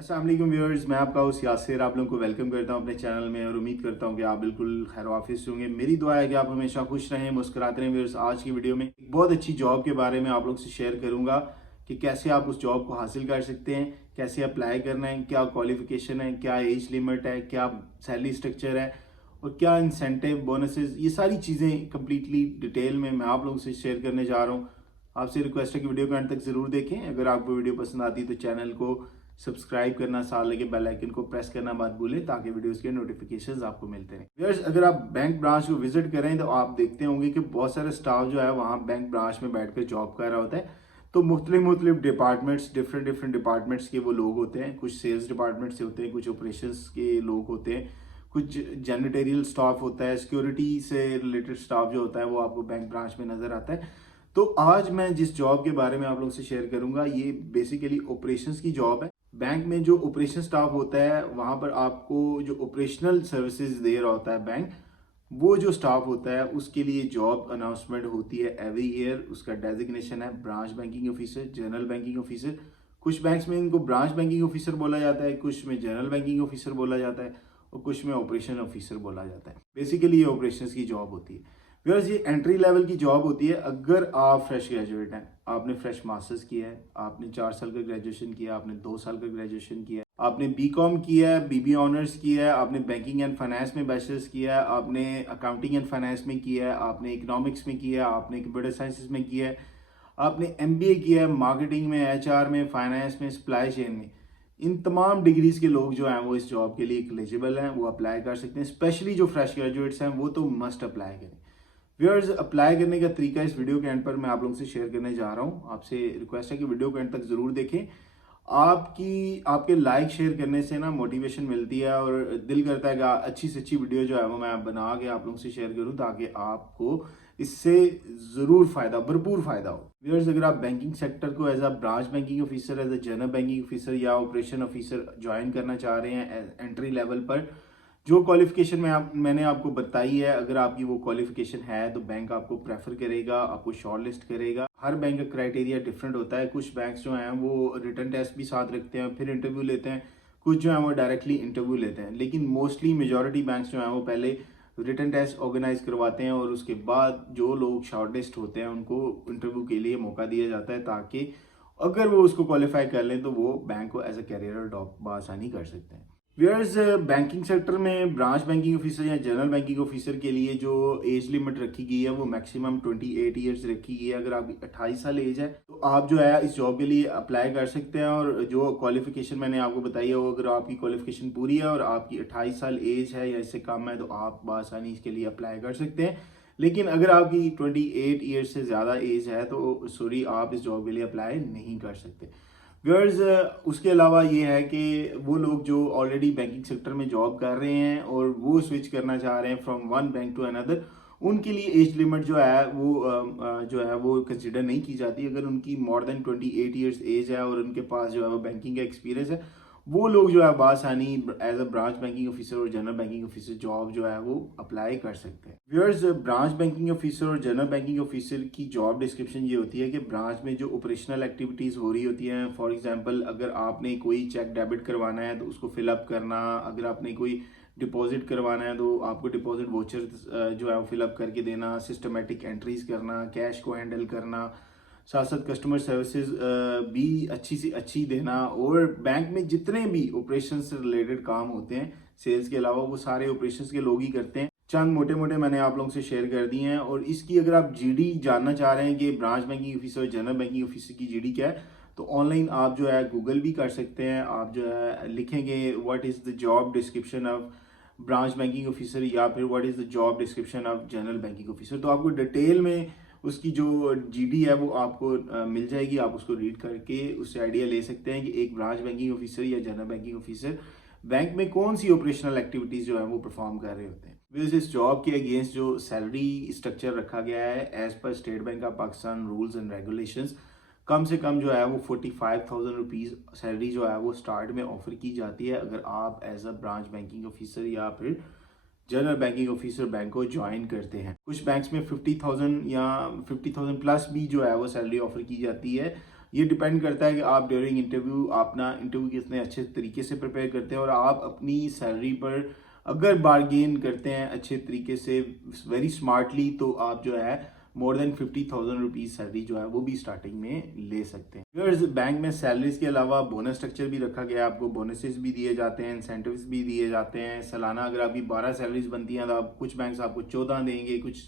अस्सलाम वालेकुम व्यूअर्स, मैं आपका होस्ट यासिर आप लोगों को वेलकम करता हूं अपने चैनल में और उम्मीद करता हूं कि आप बिल्कुल खैर वाफिस होंगे। मेरी दुआ है कि आप हमेशा खुश रहें, मुस्कुराते रहें। व्यूअर्स, आज की वीडियो में एक बहुत अच्छी जॉब के बारे में आप लोग से शेयर करूंगा कि कैसे आप उस जॉब को हासिल कर सकते हैं, कैसे अप्लाई करना है, क्या क्वालिफिकेशन है, क्या एज लिमिट है, क्या सैलरी स्ट्रक्चर है और क्या इंसेंटिव बोनसेस, ये सारी चीज़ें कंप्लीटली डिटेल में मैं आप लोगों से शेयर करने जा रहा हूँ। आपसे रिक्वेस्ट है कि वीडियो को एंड तक ज़रूर देखें। अगर आपको वीडियो पसंद आती है तो चैनल को सब्सक्राइब करना, साथ लगे बेल आइकन को प्रेस करना मत भूलें ताकि वीडियोस के नोटिफिकेशंस आपको मिलते रहें। व्यूअर्स, अगर आप बैंक ब्रांच को विजिट करें तो आप देखते होंगे कि बहुत सारे स्टाफ जो है वहाँ बैंक ब्रांच में बैठकर जॉब कर रहा होता है। तो मुख्तलिफ डिपार्टमेंट्स, डिफरेंट डिपार्टमेंट्स के वो लोग होते हैं। कुछ सेल्स डिपार्टमेंट से होते हैं, कुछ ऑपरेशंस के लोग होते हैं, कुछ जैनिटेरियल स्टाफ होता है, सिक्योरिटी से रिलेटेड स्टाफ जो होता है वो आपको बैंक ब्रांच में नजर आता है। तो आज मैं जिस जॉब के बारे में आप लोगों से शेयर करूंगा ये बेसिकली ऑपरेशंस की जॉब है। बैंक में जो ऑपरेशन स्टाफ होता है वहां पर आपको जो ऑपरेशनल सर्विसेज दे रहा होता है बैंक, वो जो स्टाफ होता है उसके लिए जॉब अनाउंसमेंट होती है एवरी ईयर। उसका डेजिग्नेशन है branch banking officer, general banking officer. कुछ बैंक्स में इनको ब्रांच बैंकिंग ऑफिसर बोला जाता है, कुछ में जनरल बैंकिंग ऑफिसर बोला जाता है और कुछ में ऑपरेशन ऑफिसर बोला जाता है। बेसिकली ये ऑपरेशन की जॉब होती है। बिकॉज ये एंट्री लेवल की जॉब होती है। अगर आप फ्रेश ग्रेजुएट हैं, आपने फ्रेश मास्टर्स किया है, आपने 4 साल का ग्रेजुएशन किया, आपने 2 साल का ग्रेजुएशन किया है, आपने बीकॉम किया है, बीबी ऑनर्स किया है, आपने बैंकिंग एंड फाइनेंस में बैचलर्स किया है, आपने अकाउंटिंग एंड फाइनेंस में किया है, आपने इकोनॉमिक्स में किया है, आपने कंप्यूटर साइंसेज में किया है, आपने एमबीए किया है मार्केटिंग में, एचआर में, फाइनेंस में, सप्लाई चेन में, इन तमाम डिग्रीज के लोग जो हैं वो इस जॉब के लिए एलिजिबल हैं, वो अप्लाई कर सकते हैं। स्पेशली जो फ्रेश ग्रेजुएट्स हैं वो तो मस्ट अप्लाई करें। व्यूअर्स, अप्लाई करने का तरीका इस वीडियो के एंड पर मैं आप लोगों से शेयर करने जा रहा हूं। आपसे रिक्वेस्ट है कि वीडियो को एंड तक जरूर देखें। आपके लाइक शेयर करने से ना मोटिवेशन मिलती है और दिल करता है कि अच्छी से अच्छी वीडियो जो है वो मैं बना के आप लोगों से शेयर करूं ताकि आपको इससे जरूर फायदा, भरपूर फायदा हो। व्यूअर्स, अगर आप बैंकिंग सेक्टर को as a branch banking officer, as a general banking officer या ऑपरेशन ऑफिसर ज्वाइन करना चाह रहे हैं एंट्री लेवल पर, जो क्वालिफिकेशन मैंने आपको बताई है, अगर आपकी वो क्वालिफिकेशन है तो बैंक आपको प्रेफर करेगा, आपको शॉर्टलिस्ट करेगा। हर बैंक का क्राइटेरिया डिफरेंट होता है। कुछ बैंक्स जो हैं वो रिटन टेस्ट भी साथ रखते हैं, फिर इंटरव्यू लेते हैं। कुछ जो है वो डायरेक्टली इंटरव्यू लेते हैं, लेकिन मोस्टली मेजॉरिटी बैंक्स जो हैं वो पहले रिटन टेस्ट ऑर्गेनाइज करवाते हैं और उसके बाद जो लोग शॉर्टलिस्ट होते हैं उनको इंटरव्यू के लिए मौका दिया जाता है ताकि अगर वो उसको क्वालिफाई कर लें तो वो बैंक को एज अ कैरियर अडॉप्ट बआसानी कर सकते हैं। व्यूअर्स, बैंकिंग सेक्टर में ब्रांच बैंकिंग ऑफिसर या जनरल बैंकिंग ऑफिसर के लिए जो एज लिमिट रखी गई है वो मैक्सिमम 28 ईयर्स रखी गई है। अगर आपकी 28 साल एज है तो आप जो है इस जॉब के लिए अप्लाई कर सकते हैं। और जो क्वालिफिकेशन मैंने आपको बताई है वो अगर आपकी क्वालिफिकेशन पूरी है और आपकी 28 साल एज है या इससे कम है तो आप बआसानी इसके लिए अप्लाई कर सकते हैं। लेकिन अगर आपकी 28 ईयर्स से ज़्यादा एज है तो सॉरी, आप इस जॉब के लिए अप्लाई नहीं कर सकते। गर्ल्स, उसके अलावा ये है कि वो लोग जो ऑलरेडी बैंकिंग सेक्टर में जॉब कर रहे हैं और वो स्विच करना चाह रहे हैं from one bank to another, उनके लिए एज लिमिट जो है वो कंसिडर नहीं की जाती। अगर उनकी मोर देन 28 ईयर्स एज है और उनके पास जो है वो बैंकिंग का एक्सपीरियंस है, वो लोग जो है बासानी as a branch banking officer और जनरल बैंकिंग ऑफिसर जॉब जो है वो अप्लाई कर सकते हैं। व्यूअर्स, ब्रांच बैंकिंग ऑफिसर और जनरल बैंकिंग ऑफिसर की जॉब डिस्क्रिप्शन ये होती है कि ब्रांच में जो ऑपरेशनल एक्टिविटीज़ हो रही होती हैं, फॉर एग्जांपल अगर आपने कोई चेक डेबिट करवाना है तो उसको फिलअप करना, अगर आपने कोई डिपॉजिट करवाना है तो आपको डिपॉजिट वोचर जो है वो फिलअप करके देना, सिस्टमेटिक एंट्रीज करना, कैश को हैंडल करना, साथ साथ कस्टमर सर्विसेज भी अच्छी से अच्छी देना। और बैंक में जितने भी ऑपरेशन से रिलेटेड काम होते हैं सेल्स के अलावा वो सारे ऑपरेशन के लोग ही करते हैं। चंद मोटे मोटे मैंने आप लोगों से शेयर कर दिए हैं। और इसकी अगर आप जीडी जानना चाह रहे हैं कि ब्रांच बैंकिंग ऑफिसर और जनरल बैंकिंग ऑफिसर की जीडी क्या है, तो ऑनलाइन आप जो है गूगल भी कर सकते हैं। आप जो है लिखेंगे what is the job description of branch banking officer या फिर what is the job description of general banking officer, तो आपको डिटेल में उसकी जो जीडी है वो आपको मिल जाएगी। आप उसको रीड करके उससे आइडिया ले सकते हैं कि एक ब्रांच बैंकिंग ऑफिसर या जनरल बैंकिंग ऑफिसर बैंक में कौन सी ऑपरेशनल एक्टिविटीज जो है वो परफॉर्म कर रहे होते हैं। वैसे इस जॉब के अगेंस्ट जो सैलरी स्ट्रक्चर रखा गया है as per State Bank of Pakistan rules and regulations, कम से कम जो है वो 45,000 रुपीज़ सैलरी जो है वो स्टार्ट में ऑफर की जाती है अगर आप as a branch banking officer या फिर जनरल बैंकिंग ऑफिसर बैंक को ज्वाइन करते हैं। कुछ बैंक्स में 50,000 या 50,000 प्लस भी जो है वो सैलरी ऑफर की जाती है ये डिपेंड करता है कि आप ड्यूरिंग इंटरव्यू अपना इंटरव्यू कितने अच्छे तरीके से प्रिपेयर करते हैं और आप अपनी सैलरी पर अगर बार्गेन करते हैं अच्छे तरीके से वेरी स्मार्टली, तो आप जो है मोर देन 50,000 रुपीज़ सैलरी जो है वो भी स्टार्टिंग में ले सकते हैं। व्यूअर्स, बैंक में सैलरीज के अलावा बोनस स्ट्रक्चर भी रखा गया है। आपको बोनसेस भी दिए जाते हैं, इंसेंटिव्स भी दिए जाते हैं। सालाना अगर आपकी 12 सैलरीज बनती हैं तो आप कुछ बैंक्स आपको 14 देंगे, कुछ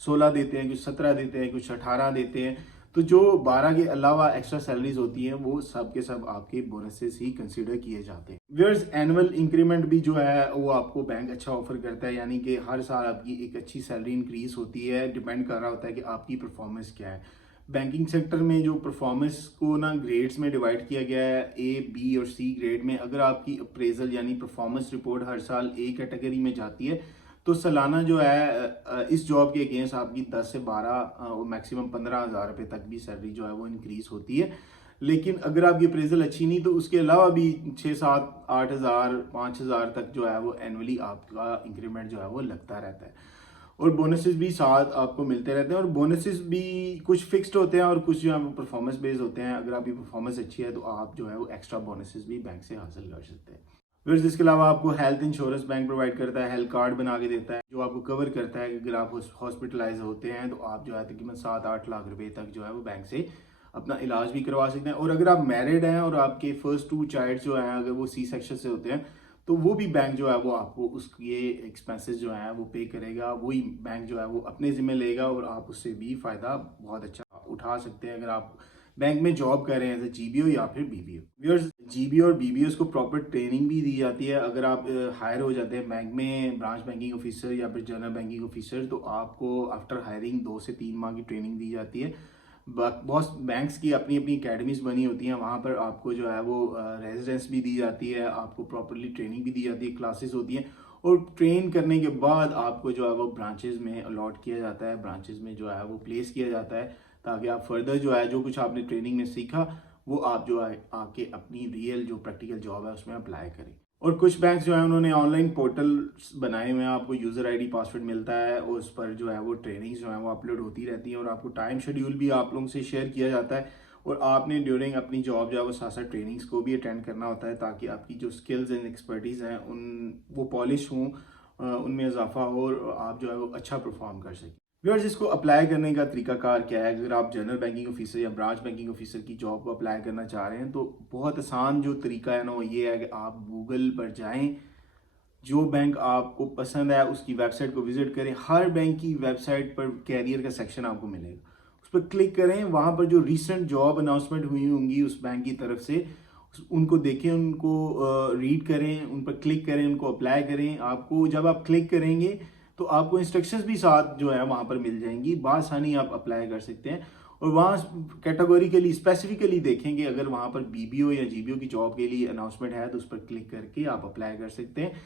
16 देते हैं, कुछ 17 देते हैं, कुछ 18 देते हैं। तो जो 12 के अलावा एक्स्ट्रा सैलरीज होती हैं वो सब के सब आपके बोनसेस ही कंसीडर किए जाते हैं। व्यूअर्स, एनुअल इंक्रीमेंट भी जो है वो आपको बैंक अच्छा ऑफर करता है, यानी कि हर साल आपकी एक अच्छी सैलरी इंक्रीज होती है। डिपेंड कर रहा होता है कि आपकी परफॉर्मेंस क्या है। बैंकिंग सेक्टर में जो परफॉर्मेंस को ना ग्रेड्स में डिवाइड किया गया है, ए, बी और सी ग्रेड में। अगर आपकी अप्रेजल यानी परफॉर्मेंस रिपोर्ट हर साल ए कैटेगरी में जाती है तो सालाना जो है इस जॉब के अगेंस्ट आपकी 10 से 12 और मैक्सिमम 15,000 रुपये तक भी सैलरी जो है वो इंक्रीज होती है। लेकिन अगर आपकी अप्रेजल अच्छी नहीं तो उसके अलावा भी 6, 7, 8,000, 5,000 तक जो है वो एनुअली आपका इंक्रीमेंट जो है वो लगता रहता है। और बोनसेस भी साथ आपको मिलते रहते हैं, और बोनसेस भी कुछ फिक्स्ड होते हैं और कुछ जो है वो परफॉर्मेंस बेस्ड होते हैं। अगर आपकी परफॉर्मेंस अच्छी है तो आप जो है वो एक्स्ट्रा बोनसेस भी बैंक से हासिल कर सकते हैं। फिर इसके अलावा आपको हेल्थ इंश्योरेंस बैंक प्रोवाइड करता है, हेल्थ कार्ड बना के देता है जो आपको कवर करता है कि अगर आप हॉस्पिटलाइज होते हैं तो आप जो है तकरीबन 7-8 लाख रुपए तक जो है वो बैंक से अपना इलाज भी करवा सकते हैं। और अगर आप मैरिड हैं और आपके फर्स्ट 2 चाइल्ड जो हैं अगर वो सी सेक्शन से होते हैं तो वो भी बैंक जो है वो आपको उसके एक्सपेंसेस जो है वो पे करेगा। वही बैंक जो है वो अपने जिम्मे लेगा और आप उससे भी फ़ायदा बहुत अच्छा उठा सकते हैं अगर आप बैंक में जॉब कर रहे हैं एज जीबीओ या फिर बीबीओ। व्यूअर्स, जीबीओ और बीबीओ को प्रॉपर ट्रेनिंग भी दी जाती है। अगर आप हायर हो जाते हैं बैंक में ब्रांच बैंकिंग ऑफिसर या फिर जनरल बैंकिंग ऑफिसर तो आपको आफ्टर हायरिंग 2 से 3 माह की ट्रेनिंग दी जाती है। बहुत बैंक्स की अपनी अपनी अकेडमीज बनी होती हैं, वहाँ पर आपको जो है वो रेजिडेंस भी दी जाती है, आपको प्रॉपरली ट्रेनिंग भी दी जाती है, क्लासेस होती हैं। और ट्रेन करने के बाद आपको जो है वो ब्रांचेज में अलॉट किया जाता है, ब्रांचेज में जो है वो प्लेस किया जाता है ताकि आप फर्दर जो है जो कुछ आपने ट्रेनिंग में सीखा वो आप जो है आके अपनी रियल जो प्रैक्टिकल जॉब है उसमें अप्लाई करें। और कुछ बैंक्स जो है उन्होंने ऑनलाइन पोर्टल्स बनाए हुए हैं, आपको यूज़र आईडी पासवर्ड मिलता है और उस पर जो है वो ट्रेनिंग्स जो है वो अपलोड होती रहती है और आपको टाइम शेड्यूल भी आप लोगों से शेयर किया जाता है। और आपने ड्यूरिंग अपनी जॉब जो है वो साथ साथ ट्रेनिंग्स को भी अटेंड करना होता है ताकि आपकी जो स्किल्स एंड एक्सपर्टीज़ हैं उन वो पॉलिश हों, उनमें इजाफा हो और आप जो है वो अच्छा परफॉर्म कर सकें। व्यूअर्स, इसको अप्लाई करने का तरीकाकार क्या है? अगर आप जनरल बैंकिंग ऑफिसर या ब्रांच बैंकिंग ऑफिसर की जॉब को अप्लाई करना चाह रहे हैं तो बहुत आसान जो तरीका है ना वो ये है कि आप गूगल पर जाएं, जो बैंक आपको पसंद है उसकी वेबसाइट को विजिट करें। हर बैंक की वेबसाइट पर कैरियर का सेक्शन आपको मिलेगा, उस पर क्लिक करें। वहाँ पर जो रिसेंट जॉब अनाउंसमेंट हुई होंगी उस बैंक की तरफ से उनको देखें, उनको रीड करें, उन पर क्लिक करें, उनको अप्लाई करें। आपको जब आप क्लिक करेंगे तो आपको इंस्ट्रक्शंस भी साथ जो है वहाँ पर मिल जाएंगी, बआसानी आप अप्लाई कर सकते हैं। और वहाँ कैटेगोरिकली स्पेसिफिकली देखेंगे अगर वहाँ पर बीबीओ या जीबीओ की जॉब के लिए अनाउंसमेंट है तो उस पर क्लिक करके आप अप्लाई कर सकते हैं।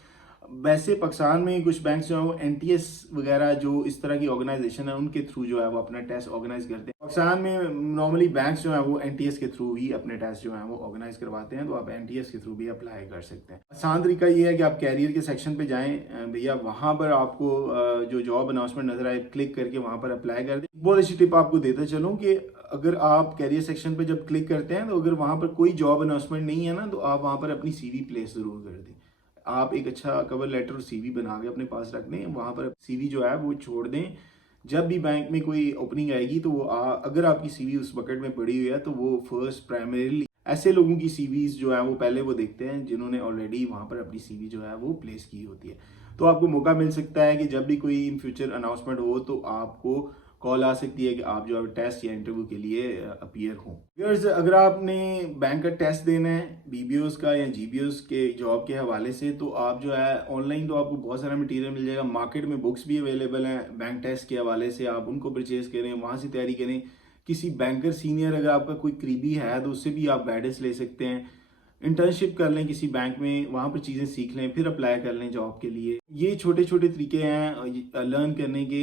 वैसे पाकिस्तान में कुछ बैंक्स जो है वो एनटीएस वगैरह जो इस तरह की ऑर्गेनाइजेशन है उनके थ्रू जो है वो अपना टेस्ट ऑर्गेनाइज करते हैं। पाकिस्तान में नॉर्मली बैंक्स जो है वो एनटीएस के थ्रू ही अपने टेस्ट जो है वो ऑर्गेनाइज करवाते हैं, तो आप एनटीएस के थ्रू भी अप्लाई कर सकते हैं। आसान तरीका ये है कि आप कैरियर के सेक्शन पे जाएं भैया, वहाँ पर आपको जो जॉब अनाउंसमेंट नजर आए क्लिक करके वहाँ पर अप्लाई कर दें। बहुत अच्छी टिप आपको देता चलूँ कि अगर आप कैरियर सेक्शन पे जब क्लिक करते हैं तो अगर वहाँ पर कोई जॉब अनाउंसमेंट नहीं है ना तो आप वहाँ पर अपनी सीवी प्लेस जरूर कर दें। आप एक अच्छा कवर लेटर और सीवी बना के अपने पास रख दें, वहाँ पर सीवी जो है वो छोड़ दें। जब भी बैंक में कोई ओपनिंग आएगी तो वो अगर आपकी सीवी उस बकेट में पड़ी हुई है तो वो फर्स्ट प्राइमरीली ऐसे लोगों की सीवीज जो है वो पहले वो देखते हैं जिन्होंने ऑलरेडी वहाँ पर अपनी सीवी जो है वो प्लेस की होती है। तो आपको मौका मिल सकता है कि जब भी कोई इन फ्यूचर अनाउंसमेंट हो तो आपको कॉल आ सकती है कि आप जो है टेस्ट या इंटरव्यू के लिए अपीयर हों। व्यूअर्स, अगर आपने बैंक का टेस्ट देना है बीबीओस का या जीबीओस के जॉब के हवाले से तो आप जो है ऑनलाइन तो आपको बहुत सारा मटेरियल मिल जाएगा। मार्केट में बुक्स भी अवेलेबल हैं बैंक टेस्ट के हवाले से, आप उनको परचेज करें, वहाँ से तैयारी करें। किसी बैंकर सीनियर अगर आपका कोई करीबी है तो उससे भी आप गाइडेंस ले सकते हैं। इंटर्नशिप कर लें किसी बैंक में, वहाँ पर चीज़ें सीख लें, फिर अप्लाई कर लें जॉब के लिए। ये छोटे छोटे तरीके हैं लर्न करने के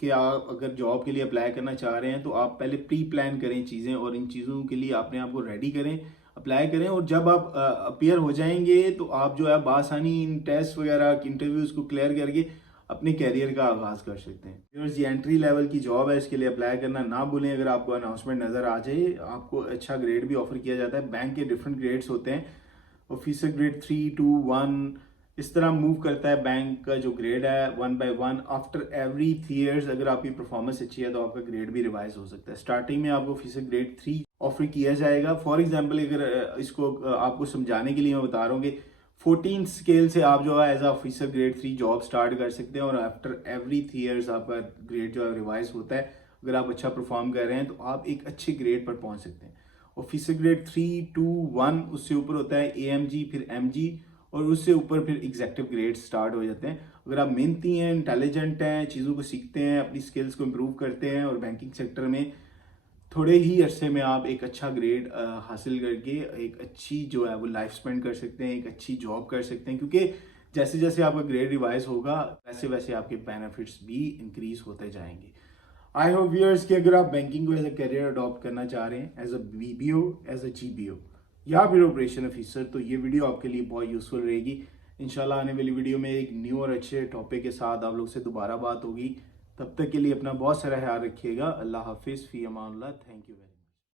कि आप अगर जॉब के लिए अप्लाई करना चाह रहे हैं तो आप पहले प्री प्लान करें चीज़ें और इन चीज़ों के लिए अपने आप को रेडी करें, अप्लाई करें। और जब आप अपीयर हो जाएंगे तो आप जो है बआसानी इन टेस्ट वगैरह इंटरव्यूज़ को क्लियर करके अपने कैरियर का आगाज़ कर सकते हैं। व्यूअर्स, ये एंट्री लेवल की जॉब है, इसके लिए अप्लाई करना ना भूलें। अगर आपको अनाउंसमेंट नज़र आ जाए, आपको अच्छा ग्रेड भी ऑफर किया जाता है। बैंक के डिफरेंट ग्रेड्स होते हैं, ऑफिसर ग्रेड 3, 2, 1 इस तरह मूव करता है बैंक का जो ग्रेड है 1 बाय 1। आफ्टर एवरी 3 ईयर्स अगर आपकी परफॉर्मेंस अच्छी है तो आपका ग्रेड भी रिवाइज हो सकता है। स्टार्टिंग में आपको ऑफिसर ग्रेड 3 ऑफर किया जाएगा। फॉर एग्जांपल, अगर इसको आपको समझाने के लिए मैं बता रहा हूँ कि 14 स्केल से आप जो है as officer grade 3 job start कर सकते हैं और आफ्टर एवरी 3 ईयर्स आपका ग्रेड जो है रिवाइज होता है। अगर आप अच्छा परफॉर्म कर रहे हैं तो आप एक अच्छे ग्रेड पर पहुंच सकते हैं। ऑफिसर ग्रेड 3, 2, 1 उससे ऊपर होता है AMG, फिर MG और उससे ऊपर फिर एग्जेक्टिव ग्रेड स्टार्ट हो जाते हैं। अगर आप मेहनती हैं, इंटेलिजेंट हैं, चीज़ों को सीखते हैं, अपनी स्किल्स को इम्प्रूव करते हैं और बैंकिंग सेक्टर में थोड़े ही अरसे में आप एक अच्छा ग्रेड हासिल करके एक अच्छी जो है वो लाइफ स्पेंड कर सकते हैं, एक अच्छी जॉब कर सकते हैं। क्योंकि जैसे जैसे आपका ग्रेड रिवाइज होगा वैसे वैसे आपके बेनिफिट्स भी इंक्रीज होते जाएंगे। आई होप व्यूअर्स कि अगर आप बैंकिंग को एज अ करियर अडॉप्ट करना चाह रहे हैं, as a BPO, as a GPO या फिर ऑपरेशन ऑफिसर, तो ये वीडियो आपके लिए बहुत यूजफुल रहेगी। इंशाल्लाह आने वाली वीडियो में एक न्यू और अच्छे टॉपिक के साथ आप लोग से दोबारा बात होगी। तब तक के लिए अपना बहुत सारा ख्याल रखिएगा। अल्लाह हाफिज़, फ़ी अमानुल्लाह। Thank you.